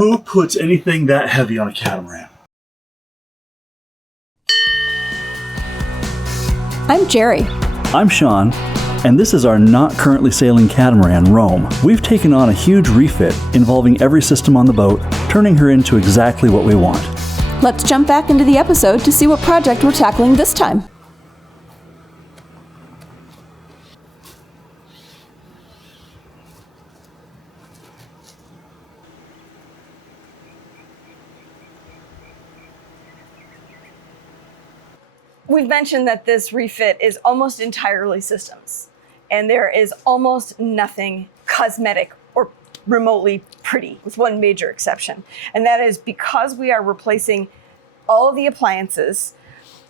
Who puts anything that heavy on a catamaran? I'm GERI. I'm Shawn, and this is our not currently sailing catamaran, Rome. We've taken on a huge refit involving every system on the boat, turning her into exactly what we want. Let's jump back into the episode to see what project we're tackling this time. We've mentioned that this refit is almost entirely systems, and there is almost nothing cosmetic or remotely pretty, with one major exception. And that is because we are replacing all of the appliances.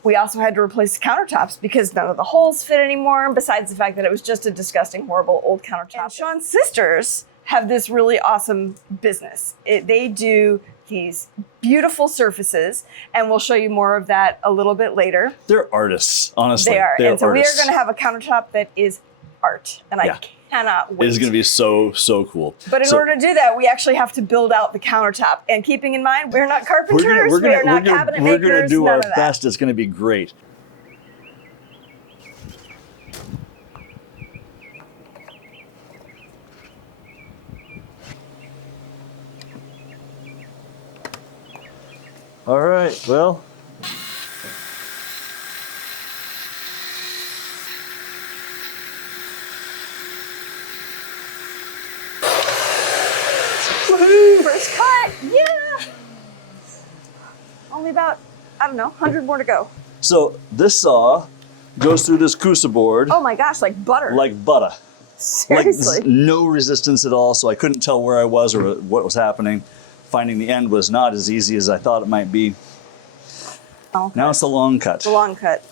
We also had to replace the countertops because none of the holes fit anymore, besides the fact that it was just a disgusting, horrible old countertop. And Shawn's sisters have this really awesome business. They do these beautiful surfaces, and we'll show you more of that a little bit later. They're artists, honestly. They are. They're and so artists. we are going to have a countertop that is art, and I cannot wait. It is going to be so cool. But in order to do that, we actually have to build out the countertop. And keeping in mind, we're not carpenters, we are not cabinet makers, We're going to do none our of that. best. It's going to be great. All right, well. Woohoo! First cut! Yeah! Only about, I don't know, 100 more to go. So this saw goes through this Coosa board. Oh my gosh, like butter. Like butter. Seriously. Like no resistance at all, so I couldn't tell where I was or what was happening. Finding the end was not as easy as I thought it might be. Okay. Now it's a long cut. The long cut.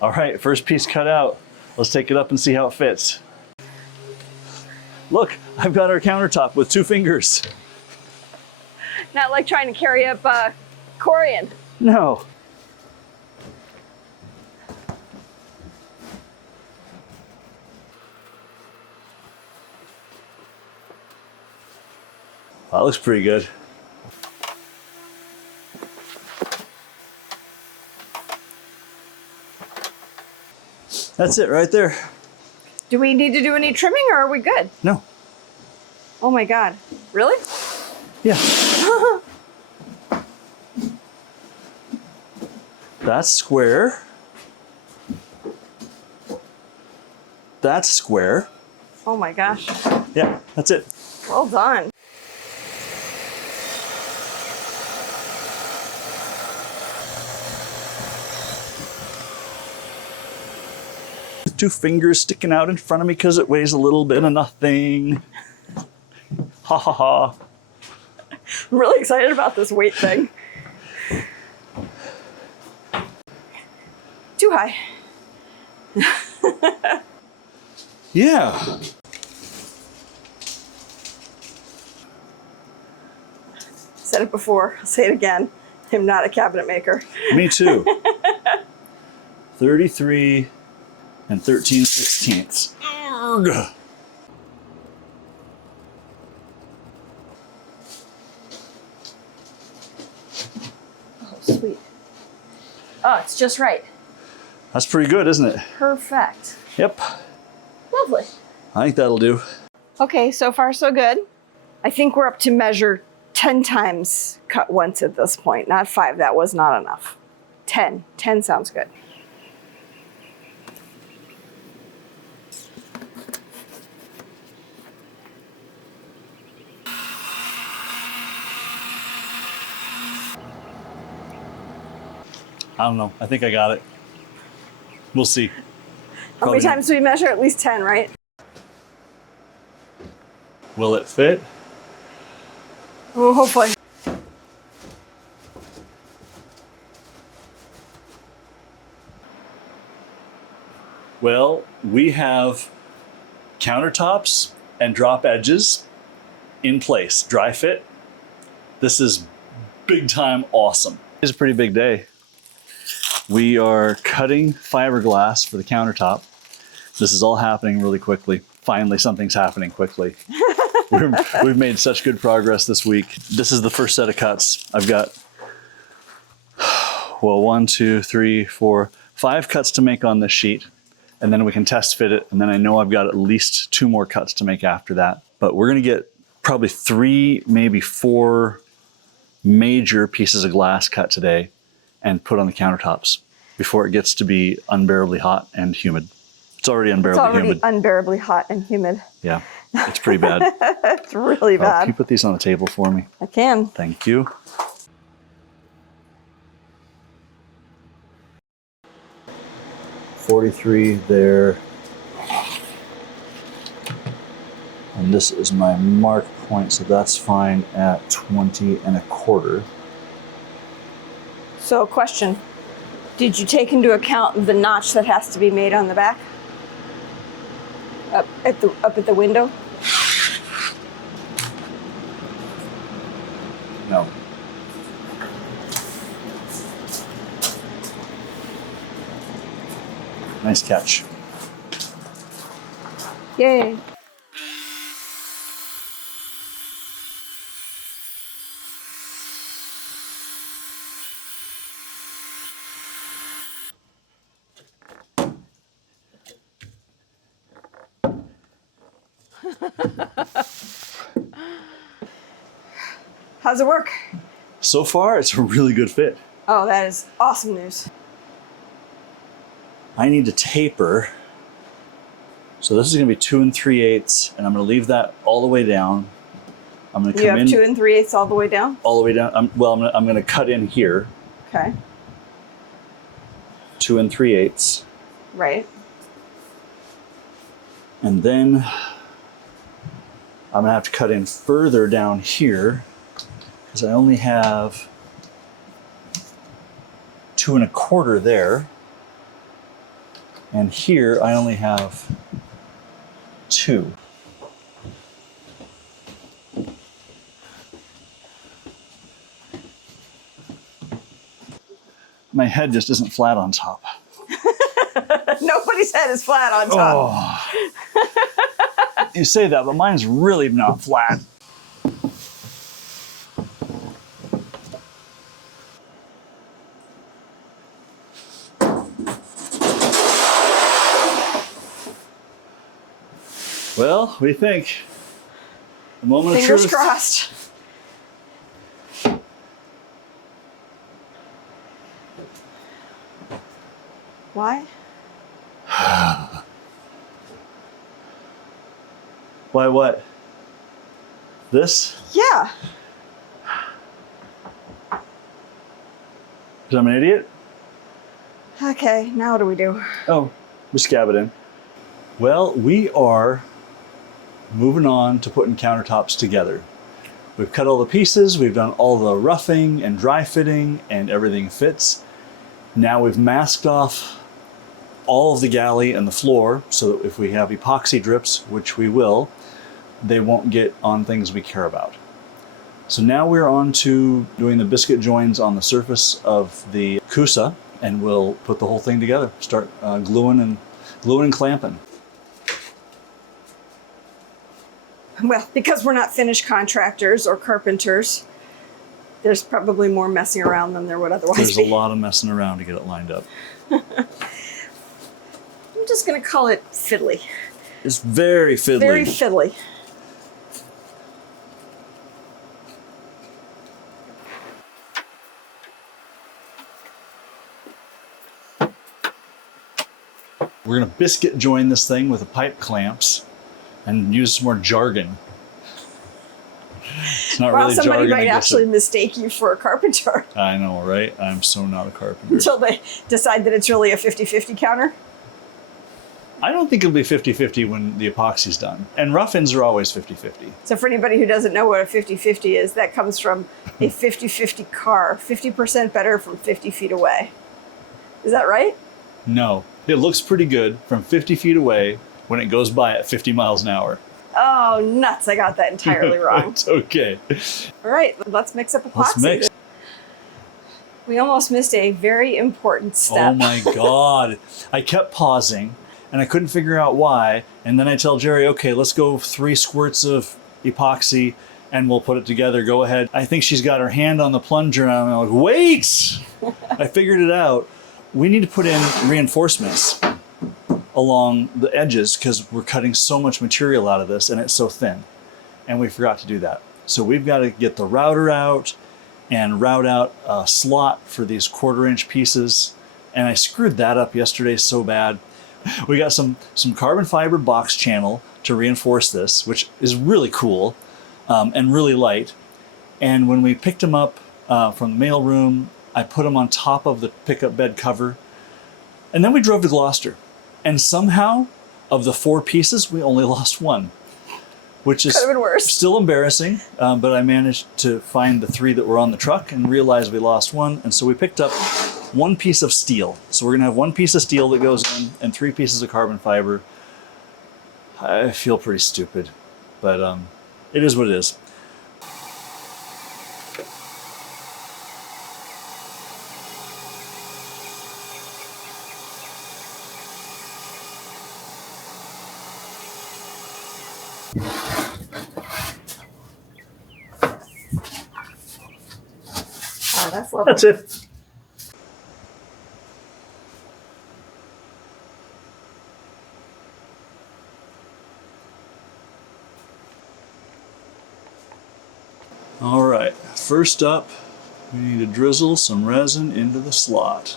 All right, first piece cut out. Let's take it up and see how it fits. Look, I've got our countertop with 2 fingers. Not like trying to carry up Corian. No. That looks pretty good. That's it right there. Do we need to do any trimming or are we good? No. Oh my God. Really? Yeah. That's square. That's square. Oh my gosh. Yeah, that's it. Well done. Two fingers sticking out in front of me because it weighs a little bit of nothing. Ha ha ha. I'm really excited about this weight thing. Too high. Yeah. Said it before, I'll say it again. I'm not a cabinet maker. Me too. 33 and 13/16. Arrgh. Oh, sweet. Oh, it's just right. That's pretty good, isn't it? Perfect. Yep. Lovely. I think that'll do. Okay, so far so good. I think we're up to measure 10 times cut once at this point, not 5. That was not enough. 10. 10 sounds good. I don't know. I think I got it. We'll see. How many times do we measure? At least 10, right? Will it fit? Oh, hopefully. Well, we have countertops and drop edges in place, dry fit. This is big time awesome. It's a pretty big day. We are cutting fiberglass for the countertop. This is all happening really quickly. Finally, something's happening quickly. We've made such good progress this week. This is the first set of cuts. I've got, well, 1, 2, 3, 4, 5 cuts to make on this sheet. And then we can test fit it. And then I know I've got at least 2 more cuts to make after that. But we're gonna get probably 3, maybe 4 major pieces of glass cut today and put on the countertops before it gets to be unbearably hot and humid. It's already unbearably humid. It's already unbearably hot and humid. Yeah, it's pretty bad. It's really bad. Can you put these on the table for me? I can. Thank you. $43 there. And this is my mark point, so that's fine at 20 1/4. So, question. Did you take into account the notch that has to be made on the back? Up at the window? No. Nice catch. Yay. How's it work? So far, it's a really good fit. Oh, that is awesome news. I need to taper. So this is gonna be 2 3/8, and I'm gonna leave that all the way down. I'm gonna come in. You have 2 3/8 all the way down? All the way down. I'm gonna cut in here. Okay. 2 3/8. Right. And then I'm gonna have to cut in further down here because I only have 2 1/4 there. And here I only have 2. My head just isn't flat on top. Nobody's head is flat on top. Oh. You say that, but mine's really not flat. Well, what do you think? A moment of Fingers truth. crossed. Why? Why what? This? Yeah. Because I'm an idiot? Okay, now what do we do? Oh, we scab it in. Well, we are moving on to putting countertops together. We've cut all the pieces, we've done all the roughing and dry fitting, and everything fits. Now we've masked off all of the galley and the floor so that if we have epoxy drips, which we will, they won't get on things we care about. So now we're on to doing the biscuit joins on the surface of the Coosa, and we'll put the whole thing together, start gluing and clamping. Well, because we're not finished contractors or carpenters, there's probably more messing around than there would otherwise There's be. a lot of messing around to get it lined up. I'm just going to call it fiddly. It's very fiddly. Very fiddly. We're gonna biscuit join this thing with the pipe clamps and use some more jargon. It's not Well, really somebody jargon. might actually mistake you for a carpenter I know, right? I'm so not a carpenter. until they decide that it's really a 50-50 counter. I don't think it'll be 50-50 when the epoxy's done. And rough-ins are always 50-50. So for anybody who doesn't know what a 50-50 is, that comes from a 50-50 car, 50% better from 50 feet away. Is that right? No, it looks pretty good from 50 feet away when it goes by at 50 miles an hour. Oh, nuts. I got that entirely wrong. It's okay. All right, let's mix up epoxy. Let's mix. We almost missed a very important step. Oh my God. I kept pausing and I couldn't figure out why. And then I tell Jerry, okay, let's go 3 squirts of epoxy and we'll put it together. Go ahead. I think she's got her hand on the plunger and I'm like, wait! I figured it out. We need to put in reinforcements along the edges because we're cutting so much material out of this and it's so thin. And we forgot to do that. So we've got to get the router out and route out a slot for these 1/4-inch pieces. And I screwed that up yesterday so bad. We got some carbon fiber box channel to reinforce this, which is really cool and really light. And when we picked them up from the mail room, I put them on top of the pickup bed cover. And then we drove to Gloucester. And somehow, of the 4 pieces, we only lost 1. Which is Could have been worse. Still embarrassing, but I managed to find the 3 that were on the truck and realized we lost 1. And so we picked up 1 piece of steel. So we're gonna have 1 piece of steel that goes in and 3 pieces of carbon fiber. I feel pretty stupid, but it is what it is. Oh, that's lovely. That's it. All right, first up, we need to drizzle some resin into the slot.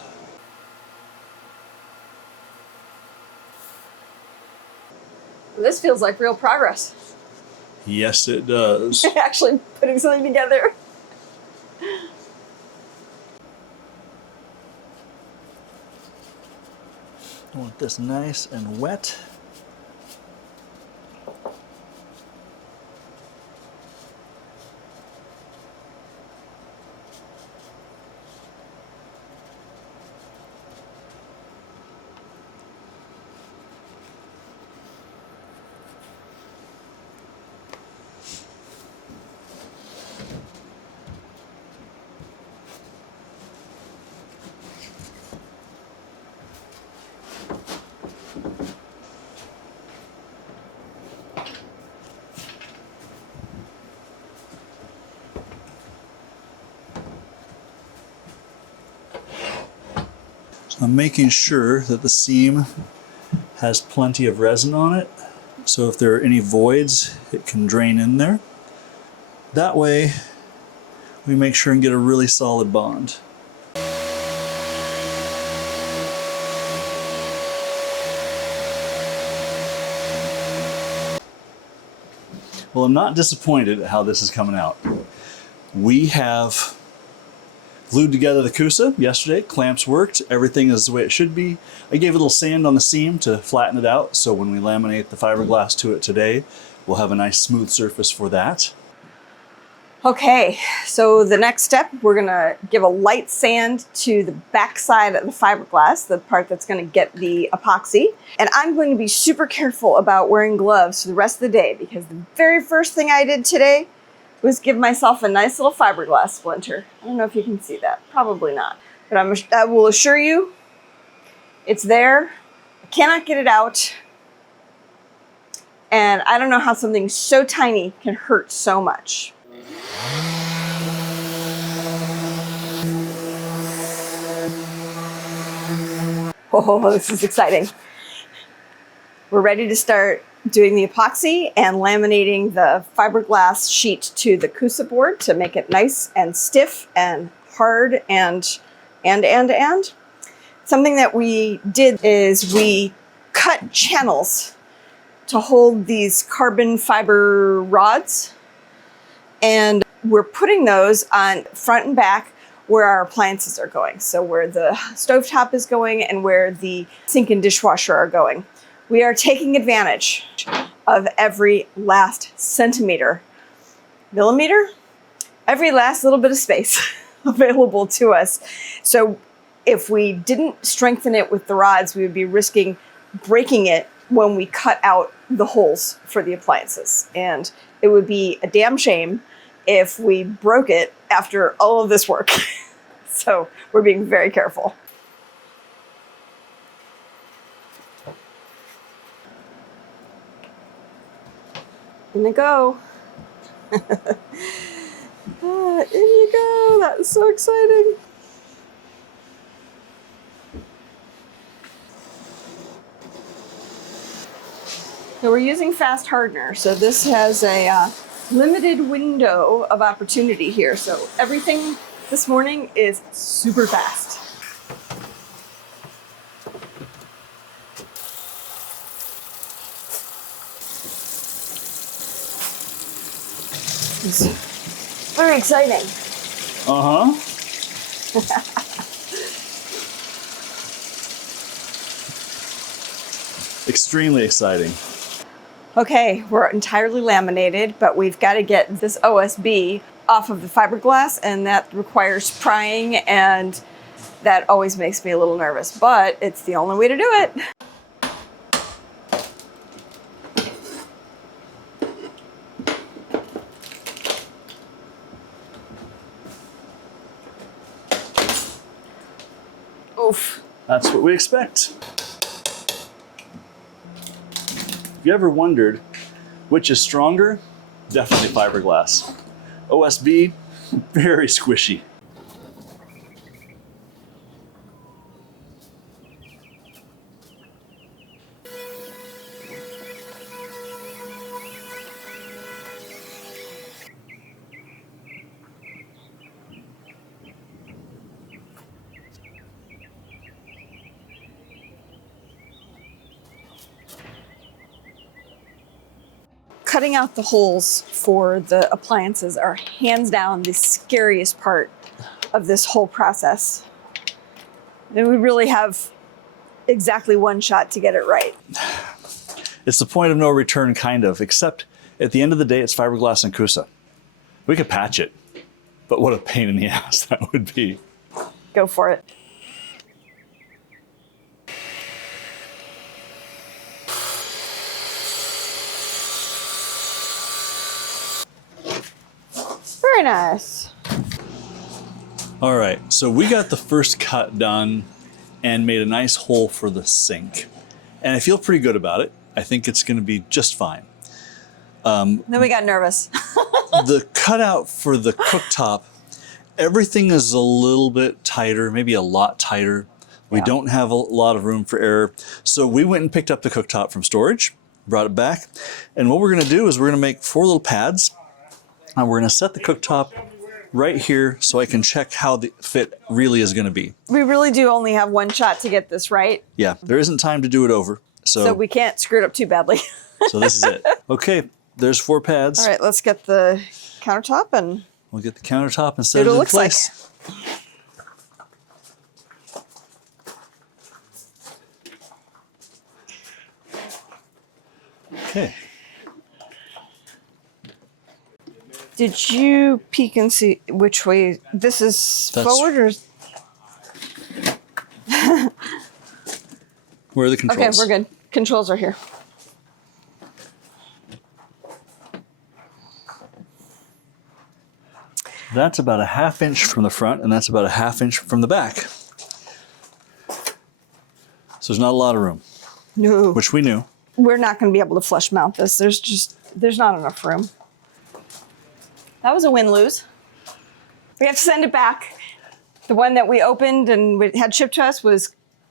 This feels like real progress. Yes, it does. Actually putting something together. I want this nice and wet. I'm making sure that the seam has plenty of resin on it, so if there are any voids, it can drain in there. That way, we make sure and get a really solid bond. Well, I'm not disappointed at how this is coming out. We have glued together the Coosa yesterday. Clamps worked. Everything is the way it should be. I gave a little sand on the seam to flatten it out, so when we laminate the fiberglass to it today, we'll have a nice smooth surface for that. Okay, so the next step, we're gonna give a light sand to the back side of the fiberglass, the part that's gonna get the epoxy. And I'm going to be super careful about wearing gloves for the rest of the day because the very first thing I did today was give myself a nice little fiberglass splinter. I don't know if you can see that, probably not. But I will assure you, it's there. I cannot get it out. And I don't know how something so tiny can hurt so much. Oh, this is exciting. We're ready to start doing the epoxy and laminating the fiberglass sheet to the Coosa board to make it nice and stiff and hard and. Something that we did is we cut channels to hold these carbon fiber rods, and we're putting those on front and back where our appliances are going. So where the stovetop is going and where the sink and dishwasher are going. We are taking advantage of every last centimeter, millimeter, every last little bit of space available to us. So if we didn't strengthen it with the rods, we would be risking breaking it when we cut out the holes for the appliances. And it would be a damn shame if we broke it after all of this work. So we're being very careful. In you go. In you go. That's so exciting. So we're using fast hardener. So this has a limited window of opportunity here. So everything this morning is super fast. It's very exciting. Uh-huh. Extremely exciting. Okay, we're entirely laminated, but we've got to get this OSB off of the fiberglass, and that requires prying, and that always makes me a little nervous, but it's the only way to do it. Oof. That's what we expect. If you ever wondered which is stronger, definitely fiberglass. OSB, very squishy. Cutting out the holes for the appliances are hands down the scariest part of this whole process. And we really have exactly one shot to get it right. It's the point of no return, kind of, except at the end of the day, it's fiberglass and Coosa. We could patch it, but what a pain in the ass that would be. Go for it. Very nice. All right, so we got the first cut done and made a nice hole for the sink. And I feel pretty good about it. I think it's gonna be just fine. Then we got nervous. The cutout for the cooktop, everything is a little bit tighter, maybe a lot tighter. We don't have a lot of room for error. So we went and picked up the cooktop from storage, brought it back. And what we're gonna do is we're gonna make 4 little pads, and we're gonna set the cooktop right here so I can check how the fit really is gonna be. We really do only have one shot to get this right. Yeah, there isn't time to do it over. So we can't screw it up too badly. So this is it. Okay, there's 4 pads. All right, let's get the countertop and We'll get the countertop and set see it what it in looks place. Okay. Did you peek and see which way this is forward or? Where are the controls? Okay, we're good. Controls are here. That's about a 1/2 inch from the front, and that's about a 1/2 inch from the back. So there's not a lot of room, No. which we knew. We're not going to be able to flush mount this. There's not enough room. That was a win-lose. We have to send it back. The one that we opened and had shipped to us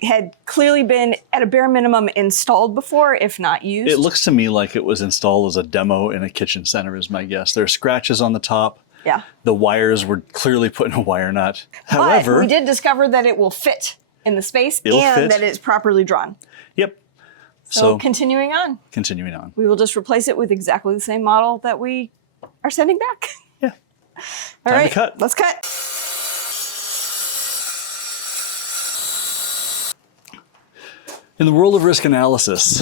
had clearly been at a bare minimum installed before, if not used. It looks to me like it was installed as a demo in a kitchen center is my guess. There are scratches on the top. Yeah. The wires were clearly put in a wire nut. However, but we did discover that it will fit in the space It'll fit. and that it's properly drawn. Yep. So continuing on. Continuing on. We will just replace it with exactly the same model that we are sending back. Yeah. All Time right, to cut. let's cut. In the world of risk analysis,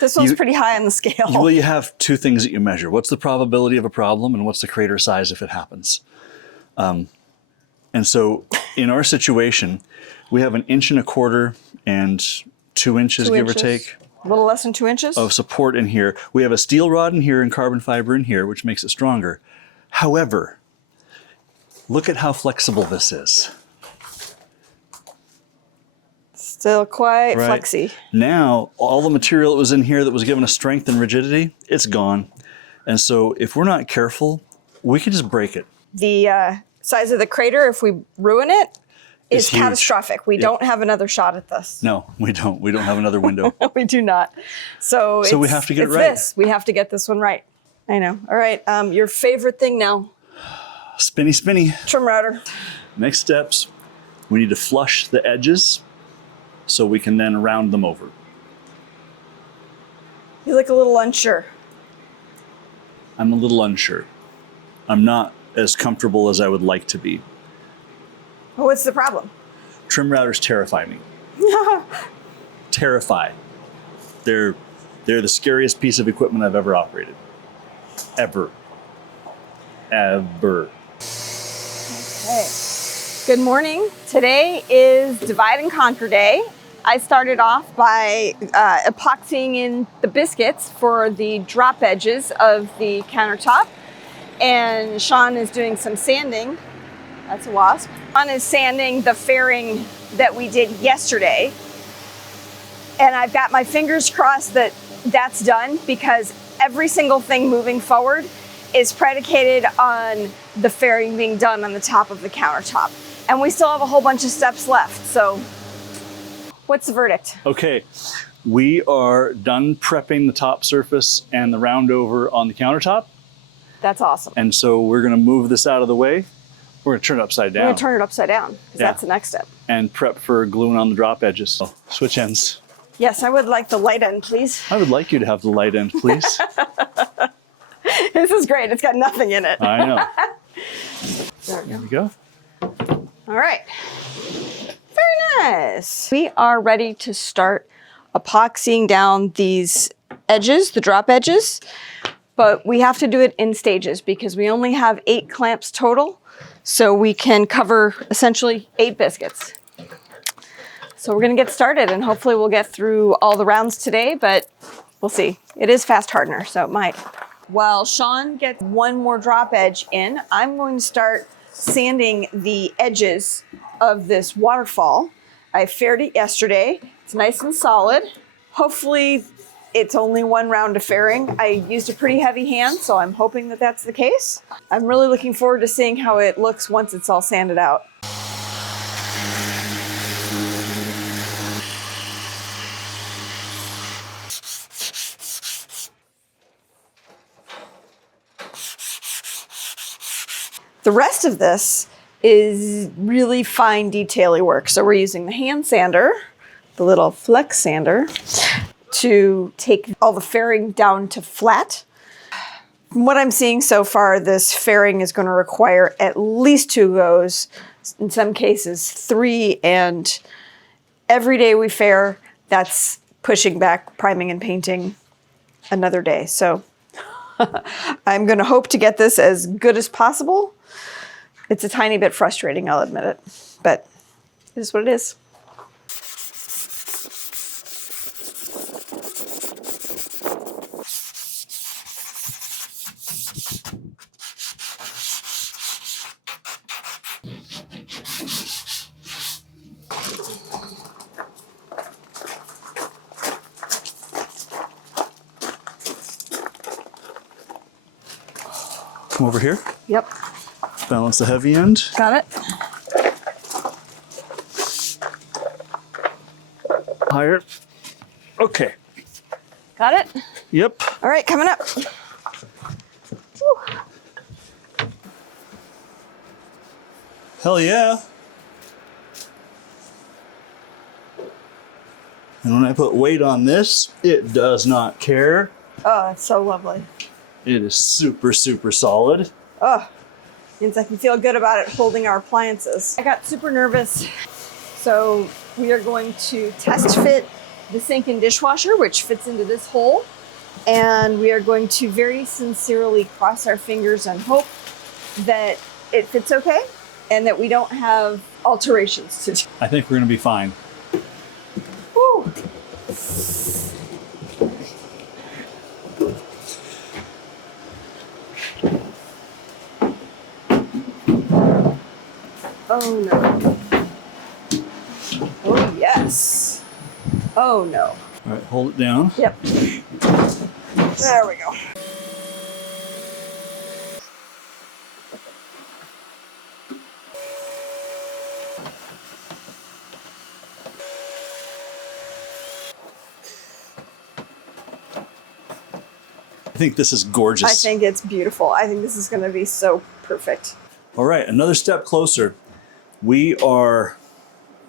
This one's pretty high on the scale. well, you have 2 things that you measure. What's the probability of a problem and what's the crater size if it happens? And so in our situation, we have 1 1/4 inches and 2 inches, give or take. A little less than 2 inches? of support in here. We have a steel rod in here and carbon fiber in here, which makes it stronger. However, look at how flexible this is. Still quite flexy. Now, all the material that was in here that was giving us strength and rigidity, it's gone. And so if we're not careful, we could just break it. The size of the crater, if we ruin it, is huge. catastrophic. We don't have another shot at this. No, we don't. We don't have another window. We do not. So we have to get it right. We have to get this one right. I know. All right. Your favorite thing now. Spinny, spinny. Trim router. Next steps, we need to flush the edges so we can then round them over. You look a little unsure. I'm a little unsure. I'm not as comfortable as I would like to be. Well, what's the problem? Trim routers terrify me. Terrify. They're the scariest piece of equipment I've ever operated. Ever. Ever. Okay. Good morning. Today is Divide and Conquer Day. I started off by epoxying in the biscuits for the drop edges of the countertop. And Shawn is doing some sanding. That's a wasp. Shawn is sanding the fairing that we did yesterday. And I've got my fingers crossed that that's done, because every single thing moving forward is predicated on the fairing being done on the top of the countertop. And we still have a whole bunch of steps left. So what's the verdict? Okay, we are done prepping the top surface and the round over on the countertop. That's awesome. And so we're gonna move this out of the way. We're gonna turn it upside down. We're gonna turn it upside down, because Yeah. that's the next step. And prep for gluing on the drop edges. So, switch ends. Yes, I would like the light end, please. I would like you to have the light end, please. This is great. It's got nothing in it. I know. There we go. There we go. All right. Very nice. We are ready to start epoxying down these edges, the drop edges, but we have to do it in stages because we only have 8 clamps total, so we can cover essentially 8 biscuits. So we're gonna get started, and hopefully we'll get through all the rounds today, but we'll see. It is fast hardener, so it might. While Shawn gets one more drop edge in, I'm going to start sanding the edges of this waterfall. I faired it yesterday. It's nice and solid. Hopefully it's only one round of fairing. I used a pretty heavy hand, so I'm hoping that that's the case. I'm really looking forward to seeing how it looks once it's all sanded out. The rest of this is really fine detail-y work. So we're using the hand sander, the little flex sander, to take all the fairing down to flat. From what I'm seeing so far, this fairing is going to require at least 2 goes, in some cases 3, and every day we fair, that's pushing back priming and painting another day. So I'm going to hope to get this as good as possible. It's a tiny bit frustrating, I'll admit it, but it is what it is. Come over here. Yep. Balance the heavy end. Got it. Higher. Okay. Got it? Yep. All right, coming up. Woo. Hell yeah. And when I put weight on this, it does not care. Oh, it's so lovely. It is super, super solid. Oh, means I can feel good about it holding our appliances. I got super nervous. So we are going to test fit the sink and dishwasher, which fits into this hole. And we are going to very sincerely cross our fingers and hope that it fits okay and that we don't have alterations to do. I think we're gonna be fine. Woo. Oh no. Oh yes. Oh no. All right, hold it down. Yep. There we go. I think this is gorgeous. I think it's beautiful. I think this is going to be so perfect. All right, another step closer. We are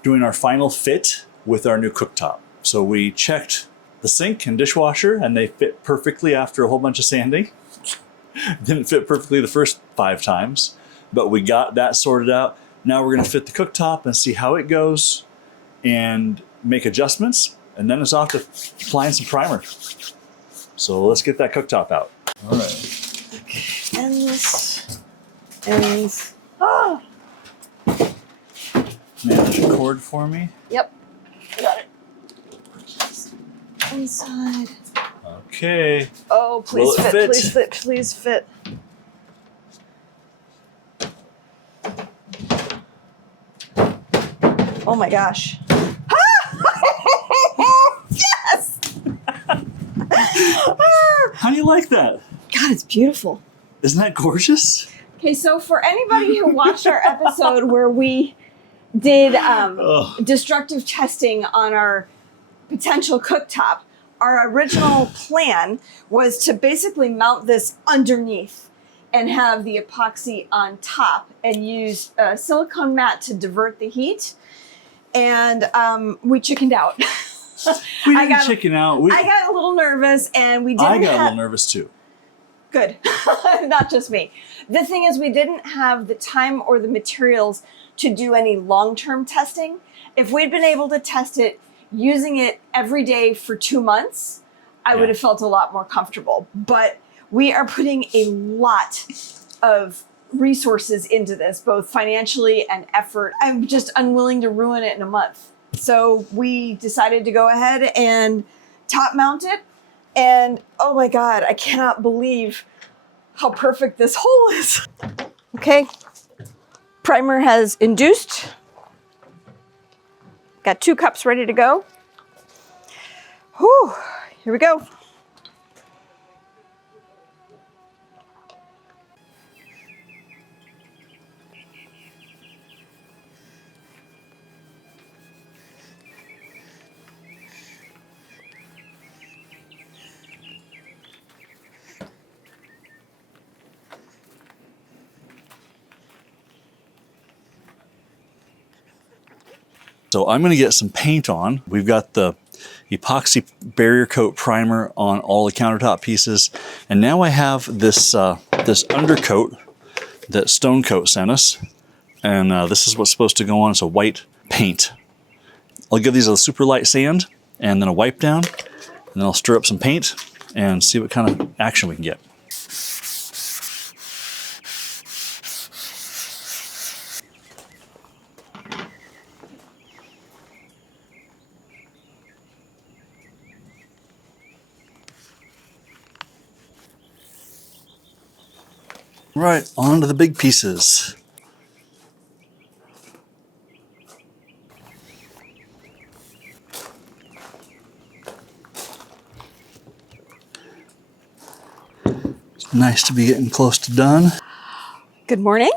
doing our final fit with our new cooktop. So we checked the sink and dishwasher and they fit perfectly after a whole bunch of sanding. Didn't fit perfectly the first 5 times, but we got that sorted out. Now we're gonna fit the cooktop and see how it goes and make adjustments. And then it's off to applying some primer. So let's get that cooktop out. All right. Okay. And this. And ah. Manage a cord for me. Yep. Got it. Inside. Okay. Oh, please Will it fit, fit? please fit, please fit. Oh my gosh. Yes! How do you like that? God, it's beautiful. Isn't that gorgeous? Okay, so for anybody who watched our episode where we did destructive testing on our potential cooktop, our original plan was to basically mount this underneath and have the epoxy on top and use a silicone mat to divert the heat. And we chickened out. We didn't chicken out. I got a little nervous and we didn't I got a little nervous too. Good. Not just me. The thing is, we didn't have the time or the materials to do any long-term testing. If we'd been able to test it using it every day for 2 months, I would have felt a lot more comfortable. But we are putting a lot of resources into this, both financially and effort. I'm just unwilling to ruin it in a month. So we decided to go ahead and top mount it. And oh my God, I cannot believe how perfect this hole is. Okay, primer has induced. Got 2 cups ready to go. Whew, here we go. So I'm gonna get some paint on. We've got the epoxy barrier coat primer on all the countertop pieces. And now I have this, this undercoat that Stone Coat sent us. And this is what's supposed to go on. It's a white paint. I'll give these a super light sand and then a wipe down. And then I'll stir up some paint and see what kind of action we can get. Right, on to the big pieces. It's nice to be getting close to done. Good morning.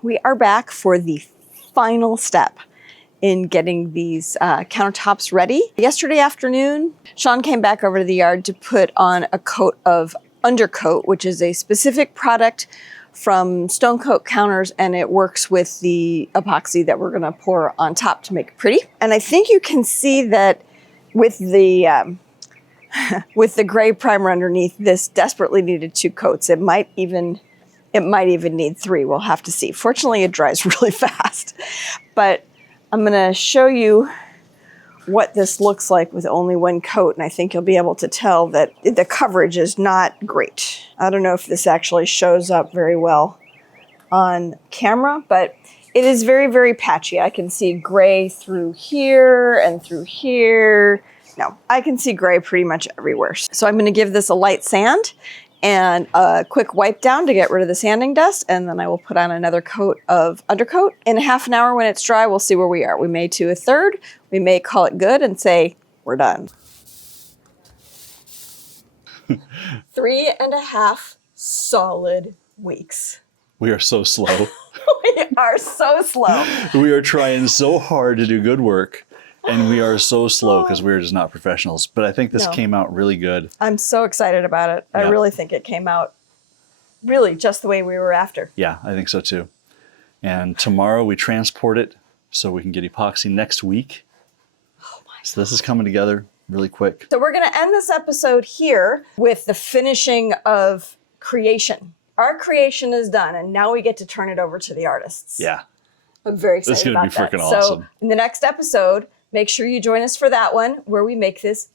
We are back for the final step in getting these countertops ready. Yesterday afternoon, Sean came back over to the yard to put on a coat of undercoat, which is a specific product from Stone Coat counters, and it works with the epoxy that we're gonna pour on top to make it pretty. And I think you can see that with the with the gray primer underneath, this desperately needed 2 coats. It might even need 3. We'll have to see. Fortunately, it dries really fast. But I'm gonna show you what this looks like with only 1 coat, and I think you'll be able to tell that the coverage is not great. I don't know if this actually shows up very well on camera, but it is very, very patchy. I can see gray through here and through here. No, I can see gray pretty much everywhere. So I'm gonna give this a light sand and a quick wipe down to get rid of the sanding dust, and then I will put on another coat of undercoat. In half an hour when it's dry, we'll see where we are. We may do a third, we may call it good and say, we're done. 3.5 solid weeks. We are so slow. We are so slow. We are trying so hard to do good work, and we are so slow because we're just not professionals. But I think this came out really good. I'm so excited about it. I really think it came out really just the way we were after. Yeah, I think so too. And tomorrow we transport it so we can get epoxy next week. Oh my God. So this is coming together really quick. So we're going to end this episode here with the finishing of creation. Our creation is done, and now we get to turn it over to the artists. Yeah. I'm very excited It's gonna about be that. freaking awesome. So in the next episode, make sure you join us for that one where we make this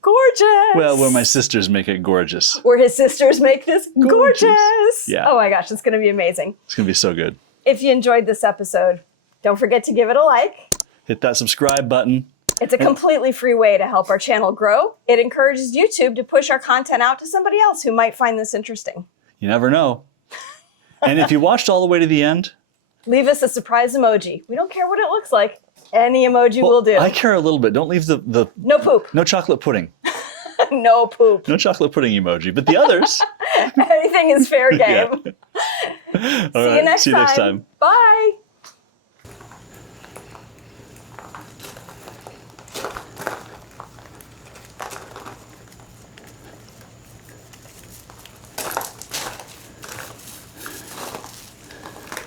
gorgeous. Well, where my sisters make it gorgeous. Where his sisters make this gorgeous. Yeah. Oh my gosh, it's going to be amazing. It's going to be so good. If you enjoyed this episode, don't forget to give it a like. Hit that subscribe button. It's a completely free way to help our channel grow. It encourages YouTube to push our content out to somebody else who might find this interesting. You never know. And if you watched all the way to the end, leave us a surprise emoji. We don't care what it looks like. Any emoji will do. I care a little bit. Don't leave the no poop. No chocolate pudding. No poop. No chocolate pudding emoji. But the others. Anything is fair game. Yeah. See you next time. Bye.